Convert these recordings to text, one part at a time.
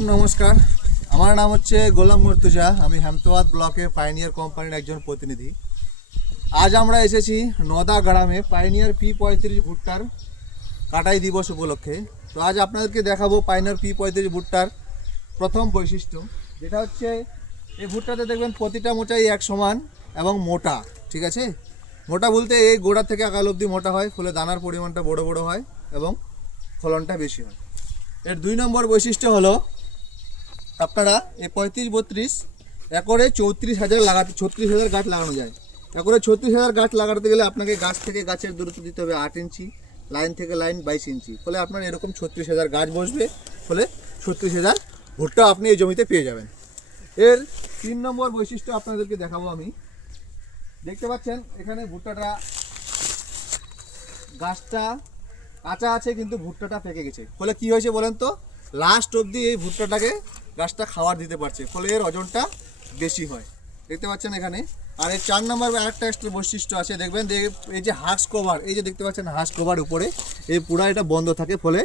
আলাইকুম, নমস্কার। আমার নাম হচ্ছে গোলাম মুর্তুজা। আমি হেমতাবাদ ব্লকে পাইনিয়ার কোম্পানির একজন প্রতিনিধি। আজ আমরা এসেছি নদা গ্রামে পাইনিয়ার P35 ভুট্টার কাটাই দিবস উপলক্ষে। তো আজ আপনাদেরকে দেখাবো পাইনিয়ার P35 ভুট্টার প্রথম বৈশিষ্ট্য, যেটা হচ্ছে এই ভুট্টাতে দেখবেন প্রতিটা মোচাই এক সমান এবং মোটা। ঠিক আছে, মোটা বলতে এই গোড়া থেকে আকাল অবধি মোটা হয়, ফলে দানার পরিমাণটা বড় বড় হয় এবং ফলনটা বেশি হয়। এর 2 নম্বর বৈশিষ্ট্য হলো আপনারা এই 35-32 একরে 36,000 গাছ লাগানো যায়। একরে 36,000 গাছ লাগাতে গেলে আপনাকে গাছ থেকে গাছের দূরত্ব দিতে হবে 8 ইঞ্চি, লাইন থেকে লাইন 22 ইঞ্চি। ফলে আপনার এরকম 36,000 গাছ বসবে, ফলে 36,000 ভুট্টা আপনি এই জমিতে পেয়ে যাবেন। এর 3 নম্বর বৈশিষ্ট্য আপনাদেরকে দেখাবো আমি। দেখতে পাচ্ছেন এখানে ভুট্টাটা, গাছটা কাঁচা আছে কিন্তু ভুট্টাটা পেকে গেছে। ফলে কি হয়েছে বলেন তো, লাস্ট অবধি এই ভুট্টাটাকে গাছটা খাবার দিতে পারছে, ফলে এর ওজনটা বেশি হয়। দেখতে পাচ্ছেন এখানে। আর এই 4 নম্বর আরেকটা এক্সট্রা বৈশিষ্ট্য আছে, দেখবেন এই যে হাঁস কভার, এই যে দেখতে পাচ্ছেন হাঁস কভার উপরে, এই পুরা এটা বন্ধ থাকে, ফলে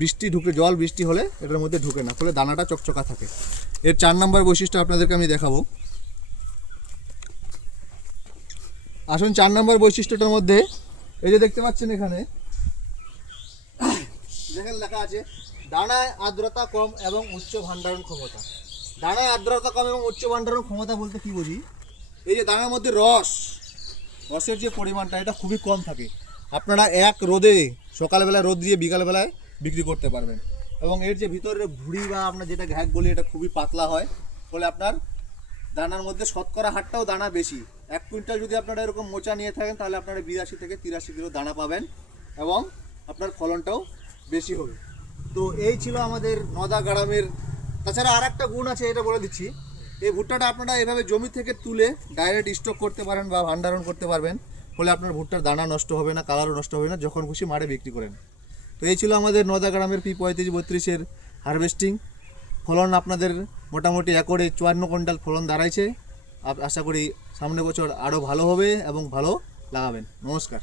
বৃষ্টি ঢুকে, জল বৃষ্টি হলে এটার মধ্যে ঢুকে না, ফলে দানাটা চকচকা থাকে। এর 4 নম্বর বৈশিষ্ট্য আপনাদেরকে আমি দেখাবো। আসুন 4 নম্বর বৈশিষ্ট্যটার মধ্যে এই যে দেখতে পাচ্ছেন এখানে যেখানে লেখা আছে দানায় আর্দ্রতা কম এবং উচ্চ ভান্ডারণ ক্ষমতা। দানায় আর্দ্রতা কম এবং উচ্চ ভান্ডারণ ক্ষমতা বলতে কি বুঝি, এই যে দানার মধ্যে রসের যে পরিমাণটা এটা খুবই কম থাকে। আপনারা এক রোদে সকালবেলা রোদ দিয়ে বিকালবেলায় বিক্রি করতে পারবেন। এবং এর যে ভিতরের ভুঁড়ি বা আমরা যেটা ঘ্যাক বলি, এটা খুবই পাতলা হয়, ফলে আপনার দানার মধ্যে শতকরা হারটাও দানা বেশি। 1 কুইন্টাল যদি আপনারা এরকম মোচা নিয়ে থাকেন, তাহলে আপনারা 82 থেকে 83 কিলো দানা পাবেন এবং আপনার ফলনটাও বেশি হবে। তো এই ছিল আমাদের নদা গ্রামের। তাছাড়া আর একটা গুণ আছে, এটা বলে দিচ্ছি। এই ভুট্টাটা আপনারা এভাবে জমি থেকে তুলে ডাইরেক্ট স্টক করতে পারেন বা ভান্ডারণ করতে পারবেন, ফলে আপনার ভুট্টার দানা নষ্ট হবে না, কালারও নষ্ট হবে না, যখন খুশি মাঠে বিক্রি করেন। তো এই ছিল আমাদের নদা গ্রামের P35-32 হারভেস্টিং। ফলন আপনাদের মোটামুটি একরে 54 কুইন্টাল ফলন দাঁড়াইছে। আশা করি সামনের বছর আরও ভালো হবে এবং ভালো লাগাবেন। নমস্কার।